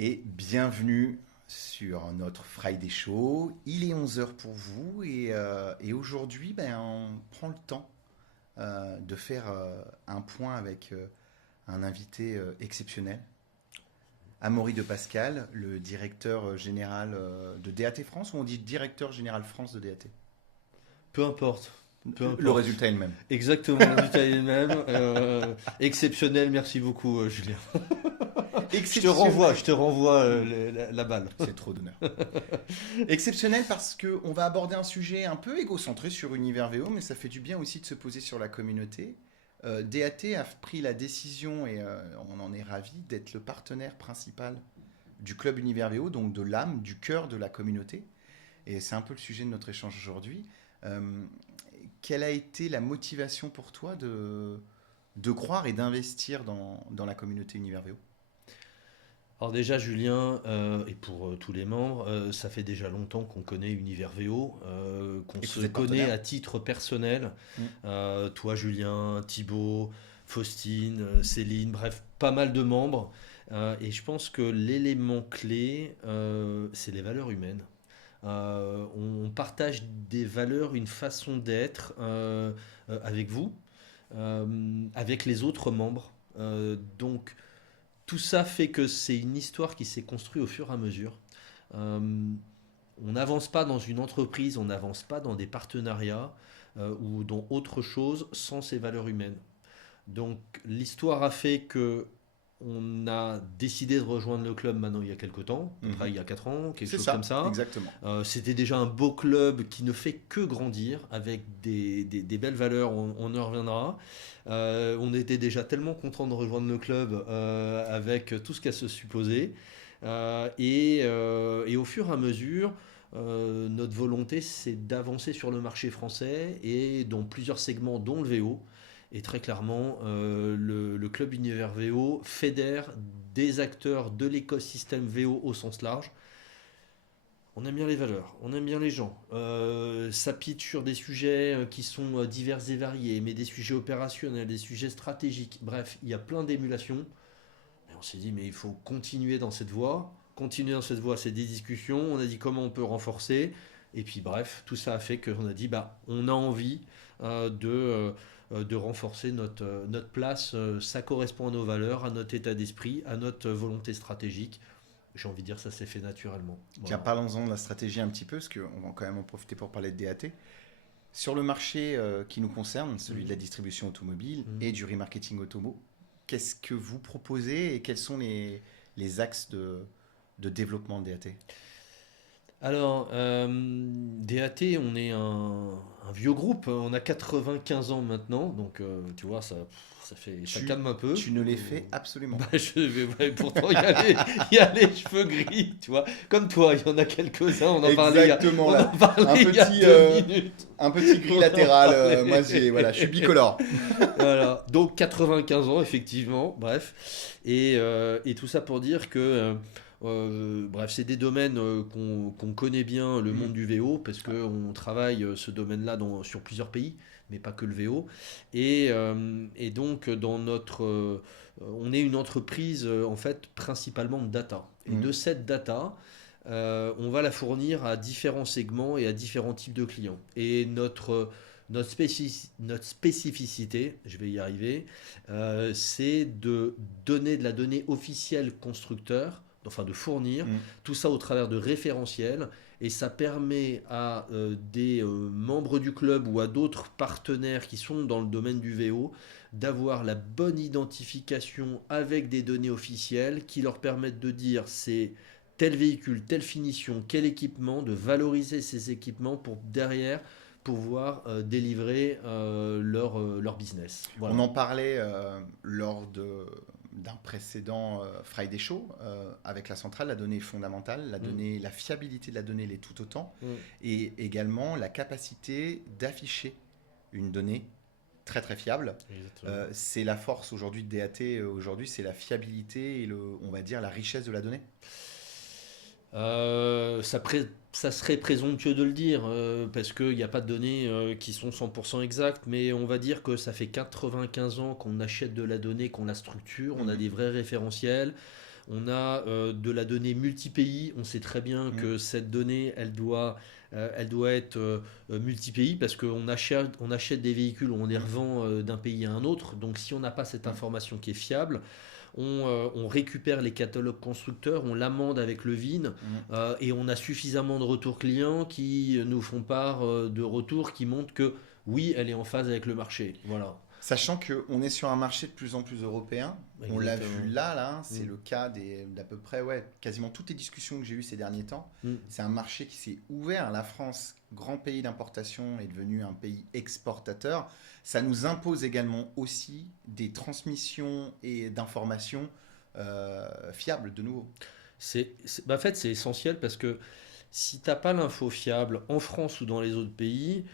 et bienvenue sur notre Friday Show. Il est 11 heures pour vous et aujourd'hui, on prend le temps de faire un point avec un invité exceptionnel. Amaury de Pascal, le directeur général de DAT France, ou on dit directeur général France de DAT? Peu importe. Peu Le importe. résultat est le même. Exactement, le résultat est le même. Exceptionnel, merci beaucoup, Julien. Je te renvoie la balle. C'est trop d'honneur. Exceptionnel parce qu'on va aborder un sujet un peu égocentré sur Univers VO, mais ça fait du bien aussi de se poser sur la communauté. DAT a pris la décision, et on en est ravi, d'être le partenaire principal du club Univers VO, donc de l'âme, du cœur de la communauté. Et c'est un peu le sujet de notre échange aujourd'hui. Quelle a été la motivation pour toi de croire et d'investir dans la communauté Univers VO? Alors déjà, Julien, et pour tous les membres, ça fait déjà longtemps qu'on connaît Univers VO, qu'on Et que se vous êtes connaît partenaire. à titre personnel. Toi, Julien, Thibaut, Faustine, Céline, bref, pas mal de membres. Et je pense que l'élément clé, c'est les valeurs humaines. On partage des valeurs, une façon d'être avec vous, avec les autres membres. Donc, tout ça fait que c'est une histoire qui s'est construite au fur et à mesure. Euh, on n'avance pas dans une entreprise, on n'avance pas dans des partenariats ou dans autre chose sans ces valeurs humaines. Donc l'histoire a fait que on a décidé de rejoindre le club maintenant il y a quelques temps, à peu près il y a 4 ans, quelque C'est chose ça, comme ça. exactement. C'était déjà un beau club qui ne fait que grandir avec des belles valeurs, on y reviendra. On était déjà tellement content de rejoindre le club avec tout ce qu'à se supposer. Et au fur et à mesure, notre volonté, c'est d'avancer sur le marché français et dans plusieurs segments, dont le VO. Et très clairement, le club Univers VO fédère des acteurs de l'écosystème VO au sens large. On aime bien les valeurs, on aime bien les gens. Ça pitch sur des sujets qui sont divers et variés, mais des sujets opérationnels, des sujets stratégiques. Bref, il y a plein d'émulations. Et on s'est dit, mais il faut continuer dans cette voie. Continuer dans cette voie, c'est des discussions. On a dit comment on peut renforcer. Et puis bref, tout ça a fait qu'on a dit, on a envie de renforcer notre place. Ça correspond à nos valeurs, à notre état d'esprit, à notre volonté stratégique. J'ai envie de dire ça s'est fait naturellement. Tiens, Voilà. parlons-en de la stratégie un petit peu, parce qu'on va quand même en profiter pour parler de DAT. Sur le marché qui nous concerne, celui de la distribution automobile et du remarketing automo, qu'est-ce que vous proposez et quels sont les axes de développement de DAT? Alors, DAT, on est un vieux groupe, on a 95 ans maintenant, donc tu vois, ça calme un peu. Tu ne les fais absolument pas. Je vais pourtant il y a les cheveux gris, tu vois, comme toi, il y en a quelques-uns, on en parlait Exactement, on là. en parlait il y a petit, 2 minutes. un petit gris On en latéral. parlait. Moi, je suis bicolore. Voilà, donc 95 ans, effectivement, bref. Et tout ça pour dire que, bref, c'est des domaines qu'on connaît bien, le monde du VO, parce qu'on travaille ce domaine-là sur plusieurs pays, mais pas que le VO. Et donc, on est une entreprise, en fait, principalement de data. Et de cette data, on va la fournir à différents segments et à différents types de clients. Et notre spécificité, je vais y arriver, c'est de donner de la donnée officielle constructeur, enfin de fournir tout ça au travers de référentiels, et ça permet à des membres du club ou à d'autres partenaires qui sont dans le domaine du VO d'avoir la bonne identification avec des données officielles qui leur permettent de dire c'est tel véhicule, telle finition, quel équipement, de valoriser ces équipements pour derrière pouvoir délivrer leur business. Voilà. On en parlait lors d'un précédent Friday Show avec la centrale. La donnée est fondamentale, la fiabilité de la donnée l'est tout autant, et également la capacité d'afficher une donnée très très fiable. C'est la force aujourd'hui de DAT. Aujourd'hui, c'est la fiabilité et on va dire la richesse de la donnée. Ça serait présomptueux de le dire parce qu'il n'y a pas de données qui sont 100% exactes, mais on va dire que ça fait 95 ans qu'on achète de la donnée, qu'on la structure, on a des vrais référentiels, On a de la donnée multi-pays. On sait très bien que cette donnée, elle doit être multi-pays parce on achète des véhicules, on les revend d'un pays à un autre. Donc si on n'a pas cette information qui est fiable, on récupère les catalogues constructeurs, on l'amende avec le VIN et on a suffisamment de retours clients qui nous font part de retours qui montrent que oui, elle est en phase avec le marché. Voilà. Sachant qu'on est sur un marché de plus en plus européen, on l'a vu là, c'est le cas d'à peu près, quasiment toutes les discussions que j'ai eues ces derniers temps. C'est un marché qui s'est ouvert. La France, grand pays d'importation, est devenu un pays exportateur. Ça nous impose également aussi des transmissions et d'informations fiables de nouveau. En fait, c'est essentiel parce que si tu n'as pas l'info fiable en France ou dans les autres pays,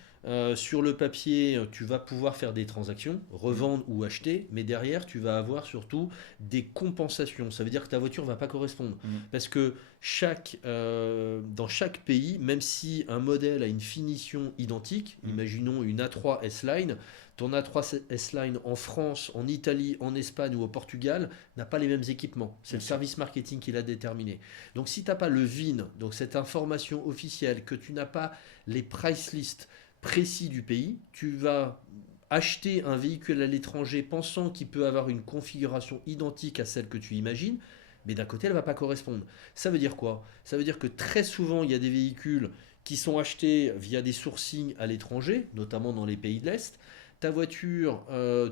sur le papier, tu vas pouvoir faire des transactions, revendre ou acheter, mais derrière, tu vas avoir surtout des compensations. Ça veut dire que ta voiture ne va pas correspondre. Parce que dans chaque pays, même si un modèle a une finition identique, imaginons une A3 S-Line, ton A3 S-Line en France, en Italie, en Espagne ou au Portugal n'a pas les mêmes équipements. C'est le service marketing qui l'a déterminé. Donc si tu n'as pas le VIN, donc cette information officielle, que tu n'as pas les price lists précis du pays, tu vas acheter un véhicule à l'étranger pensant qu'il peut avoir une configuration identique à celle que tu imagines, mais d'un côté, elle ne va pas correspondre. Ça veut dire quoi? Ça veut dire que très souvent, il y a des véhicules qui sont achetés via des sourcings à l'étranger, notamment dans les pays de l'Est. Ta voiture,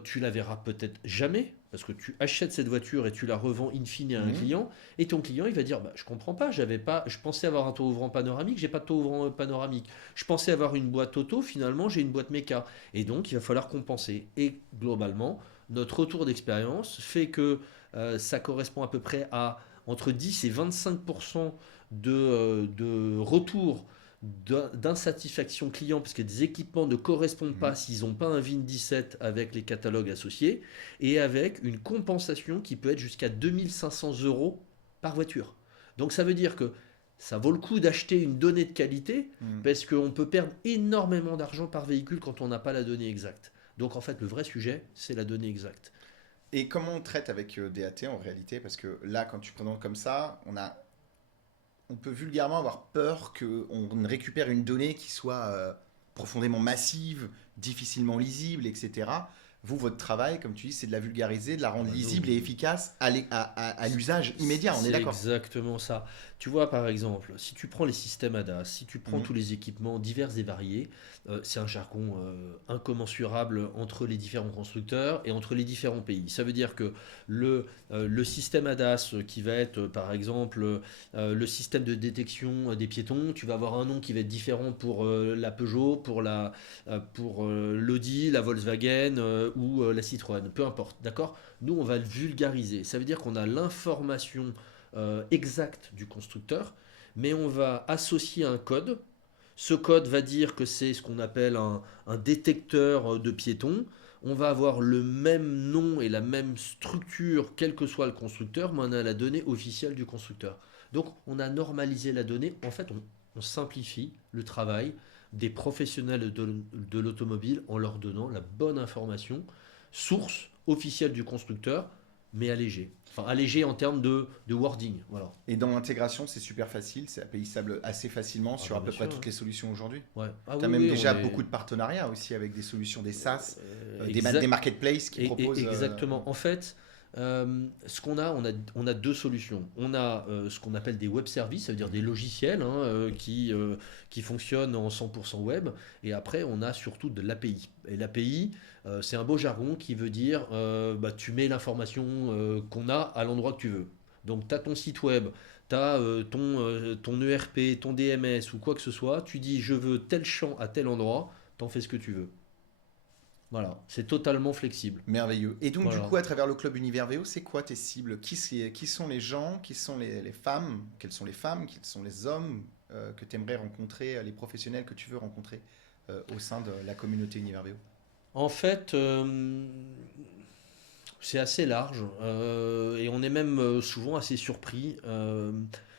tu la verras peut-être jamais, parce que tu achètes cette voiture et tu la revends in fine à un client, et ton client il va dire je comprends pas, je pensais avoir un toit ouvrant panoramique, j'ai pas de toit ouvrant panoramique, je pensais avoir une boîte auto, finalement j'ai une boîte méca, et donc il va falloir compenser. Et globalement, notre retour d'expérience fait que ça correspond à peu près à entre 10 et 25% de retour d'insatisfaction client parce que des équipements ne correspondent pas s'ils n'ont pas un VIN 17 avec les catalogues associés, et avec une compensation qui peut être jusqu'à 2500 euros par voiture. Donc ça veut dire que ça vaut le coup d'acheter une donnée de qualité parce qu'on peut perdre énormément d'argent par véhicule quand on n'a pas la donnée exacte. Donc en fait le vrai sujet c'est la donnée exacte. Et comment on traite avec DAT en réalité? Parce que là quand tu présentes comme ça, on peut vulgairement avoir peur qu'on récupère une donnée qui soit profondément massive, difficilement lisible, etc. Vous, votre travail, comme tu dis, c'est de la vulgariser, de la rendre lisible et efficace à l'usage immédiat, on est d'accord? C'est exactement ça. Tu vois, par exemple, si tu prends les systèmes ADAS, si tu prends tous les équipements divers et variés, c'est un jargon incommensurable entre les différents constructeurs et entre les différents pays. Ça veut dire que le système ADAS qui va être, par exemple, le système de détection des piétons, tu vas avoir un nom qui va être différent pour la Peugeot, pour l'Audi, la Volkswagen ou la Citroën, peu importe, d'accord? Nous, on va le vulgariser. Ça veut dire qu'on a l'information exacte du constructeur, mais on va associer un code. Ce code va dire que c'est ce qu'on appelle un détecteur de piétons. On va avoir le même nom et la même structure, quel que soit le constructeur, mais on a la donnée officielle du constructeur. Donc, on a normalisé la donnée. En fait, on simplifie le travail des professionnels de l'automobile en leur donnant la bonne information, source officielle du constructeur, mais allégée. Enfin, allégée en termes de wording. Voilà. Et dans l'intégration, c'est super facile, c'est appayissable assez facilement sur à peu près toutes les solutions aujourd'hui. Ouais. Tu as même déjà beaucoup de partenariats aussi avec des solutions, des SaaS, des marketplaces qui proposent... Exactement. En fait, ce qu'on a, on a deux solutions. On a ce qu'on appelle des web services, ça veut dire des logiciels qui fonctionnent en 100% web. Et après, on a surtout de l'API. Et l'API, c'est un beau jargon qui veut dire tu mets l'information qu'on a à l'endroit que tu veux. Donc, tu as ton site web, tu as ton ERP, ton DMS ou quoi que ce soit. Tu dis, je veux tel champ à tel endroit, tu en fais ce que tu veux. Voilà, c'est totalement flexible. Merveilleux. Et donc, du coup, à travers le club Univers VO, c'est quoi tes cibles? Qui sont les gens? Qui sont les femmes? Quelles sont les femmes? Quels sont les hommes que tu aimerais rencontrer, les professionnels que tu veux rencontrer au sein de la communauté Univers VO? En fait, c'est assez large et on est même souvent assez surpris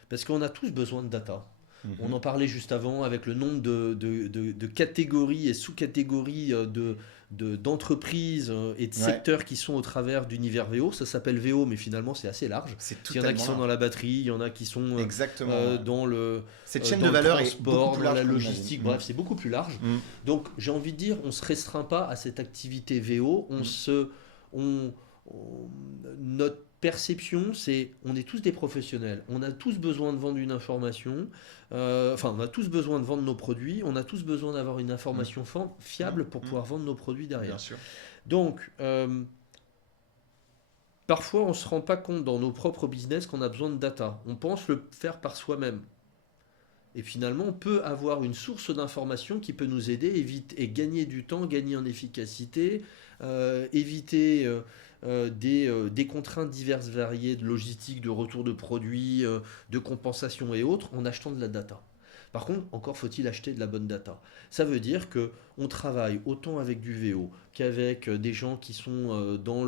parce qu'on a tous besoin de data. On en parlait juste avant avec le nombre de catégories et sous-catégories d'entreprises et de Ouais, secteurs qui sont au travers d'univers VO. Ça s'appelle VO, mais finalement c'est assez large. c'est Il y en a qui totalement sont dans large. la batterie, il y en a qui sont Exactement. Ouais. Cette chaîne de dans le valeur est beaucoup transport, plus dans la large qu'on imagine. logistique, bref, c'est beaucoup plus large. Mm. Donc j'ai envie de dire, on ne se restreint pas à cette activité VO, Mm. on- notre perception, c'est on est tous des professionnels, on a tous besoin de vendre une information, on a tous besoin de vendre nos produits, on a tous besoin d'avoir une Mm. information Mm. fiable pour Mm. pouvoir vendre nos produits Bien derrière. sûr. Donc, parfois, on ne se rend pas compte dans nos propres business qu'on a besoin de data. On pense le faire par soi-même. Et finalement, on peut avoir une source d'information qui peut nous aider et gagner du temps, gagner en efficacité, éviter des contraintes diverses, variées de logistique, de retour de produits, de compensation et autres en achetant de la data. Par contre, encore faut-il acheter de la bonne data. Ça veut dire que on travaille autant avec du VO qu'avec des gens qui sont dans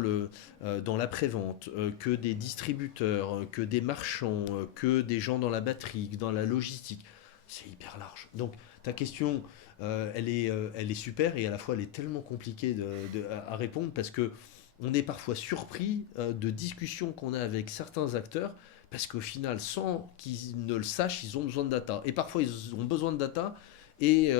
l'après-vente, que des distributeurs, que des marchands, que des gens dans la batterie, dans la logistique. C'est hyper large. Donc ta question, elle est super et à la fois elle est tellement compliquée à répondre parce que on est parfois surpris de discussions qu'on a avec certains acteurs parce qu'au final, sans qu'ils ne le sachent, ils ont besoin de data. Et parfois, ils ont besoin de data et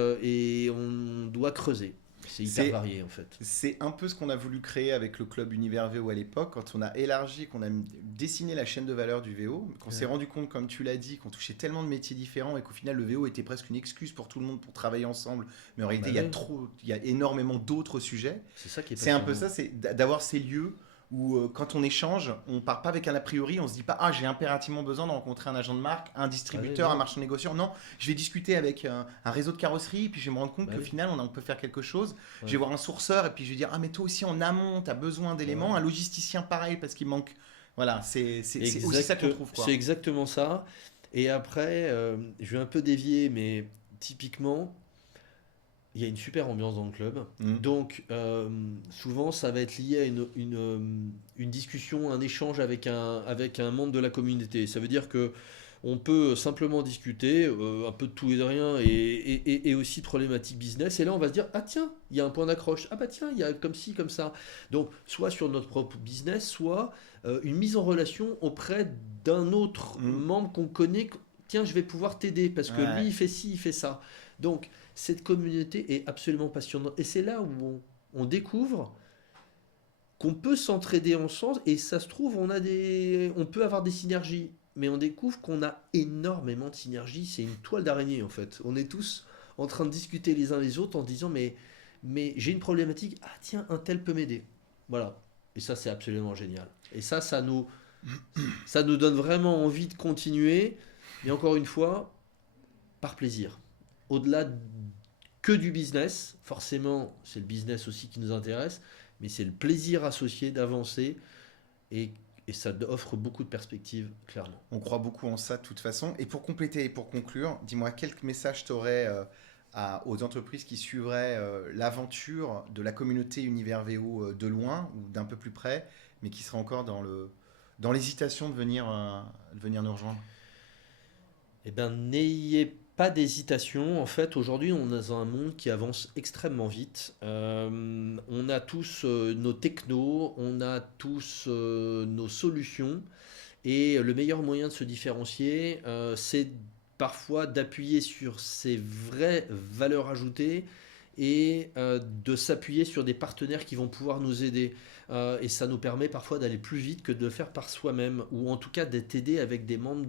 on doit creuser. C'est hyper C'est varié en fait. C'est un peu ce qu'on a voulu créer avec le club Univers VO à l'époque, quand on a élargi, qu'on a dessiné la chaîne de valeur du VO, qu'on s'est Ouais. rendu compte, comme tu l'as dit, qu'on touchait tellement de métiers différents et qu'au final le VO était presque une excuse pour tout le monde pour travailler ensemble. Mais en réalité, Bah oui, il y a énormément d'autres sujets. c'est ça qui est C'est un peu passionnant. ça, c'est d'avoir ces lieux où quand on échange, on part pas avec un a priori, on se dit pas ah j'ai impérativement besoin de rencontrer un agent de marque, un Ah oui, distributeur, un non. marchand négociant. Non, je vais discuter avec un réseau de carrosserie, puis je vais me rendre compte Bah qu'au oui. final on peut faire quelque chose. Je vais Ouais. voir un sourceur et puis je vais dire ah mais toi aussi en amont tu as besoin Bah d'éléments, ouais. un logisticien pareil parce qu'il manque. Voilà, c'est aussi ça qu'on trouve C'est quoi. exactement ça. Et après, je vais un peu dévier, mais typiquement, il y a une super ambiance dans le club. Mm. Donc, souvent, ça va être lié à une discussion, un échange avec un membre de la communauté. Ça veut dire que on peut simplement discuter un peu de tout et de rien et aussi de problématiques business. Et là, on va se dire, ah tiens, il y a un point d'accroche. Ah bah tiens, il y a comme ci, comme ça. Donc, soit sur notre propre business, soit une mise en relation auprès d'un autre Mm. membre qu'on connaît. Tiens, je vais pouvoir t'aider parce que lui, Ouais. il fait ci, il fait ça. Donc, cette communauté est absolument passionnante. Et c'est là où on découvre qu'on peut s'entraider ensemble et ça se trouve, on peut avoir des synergies. Mais on découvre qu'on a énormément de synergies. C'est une toile d'araignée en fait. On est tous en train de discuter les uns les autres en se disant mais j'ai une problématique. Ah tiens, un tel peut m'aider. Voilà. Et ça, c'est absolument génial. Et ça nous donne vraiment envie de continuer. Mais encore une fois, par plaisir. Au-delà que du business, forcément, c'est le business aussi qui nous intéresse, mais c'est le plaisir associé d'avancer et ça offre beaucoup de perspectives, clairement. On croit beaucoup en ça de toute façon. Et pour compléter et pour conclure, dis-moi quelques messages tu aurais aux entreprises qui suivraient l'aventure de la communauté Univers VO de loin ou d'un peu plus près, mais qui seraient encore dans l'hésitation de venir nous rejoindre. Eh bien, n'ayez pas d'hésitation. En fait, aujourd'hui, on est dans un monde qui avance extrêmement vite. On a tous nos technos, on a tous nos solutions. Et le meilleur moyen de se différencier, c'est parfois d'appuyer sur ses vraies valeurs ajoutées et de s'appuyer sur des partenaires qui vont pouvoir nous aider. Et ça nous permet parfois d'aller plus vite que de le faire par soi-même, ou en tout cas d'être aidé avec des membres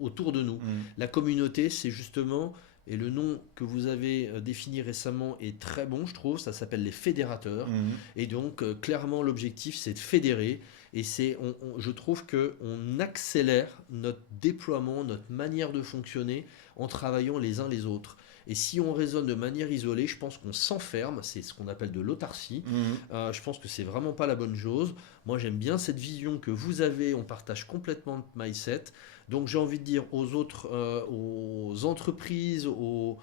autour de nous. Mm. La communauté, c'est justement, et le nom que vous avez défini récemment est très bon, je trouve, ça s'appelle les fédérateurs. Mm. Et donc, clairement, l'objectif, c'est de fédérer. Et je trouve qu'on accélère notre déploiement, notre manière de fonctionner en travaillant les uns les autres. Et si on raisonne de manière isolée, je pense qu'on s'enferme, c'est ce qu'on appelle de l'autarcie. Mm. Je pense que c'est vraiment pas la bonne chose. Moi, j'aime bien cette vision que vous avez, on partage complètement notre mindset. Donc, j'ai envie de dire aux entreprises, aux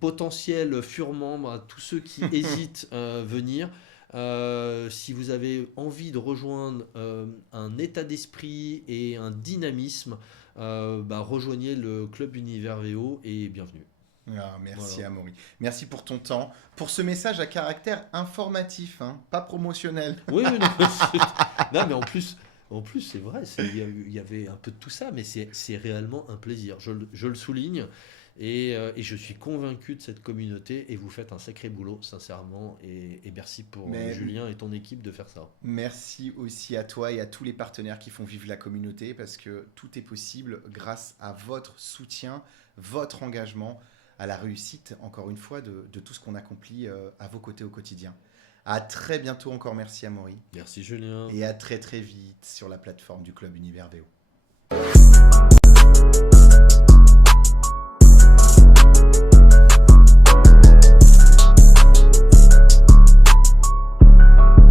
potentiels futurs membres, à tous ceux qui hésitent à venir, si vous avez envie de rejoindre un état d'esprit et un dynamisme, rejoignez le club Univers VO et bienvenue. Ah, merci Voilà. Amaury. Merci pour ton temps, pour ce message à caractère informatif, hein, pas promotionnel. Oui, oui, non, non, mais en plus c'est vrai, il y avait un peu de tout ça, mais c'est réellement un plaisir. Je le souligne et je suis convaincu de cette communauté et vous faites un sacré boulot, sincèrement. Et merci pour Mais Julien et ton équipe de faire ça. merci aussi à toi et à tous les partenaires qui font vivre la communauté parce que tout est possible grâce à votre soutien, votre engagement, à la réussite, encore une fois, de tout ce qu'on accomplit à vos côtés au quotidien. À très bientôt encore, merci Amaury. Merci Julien. Et à très très vite sur la plateforme du Club Univers VO.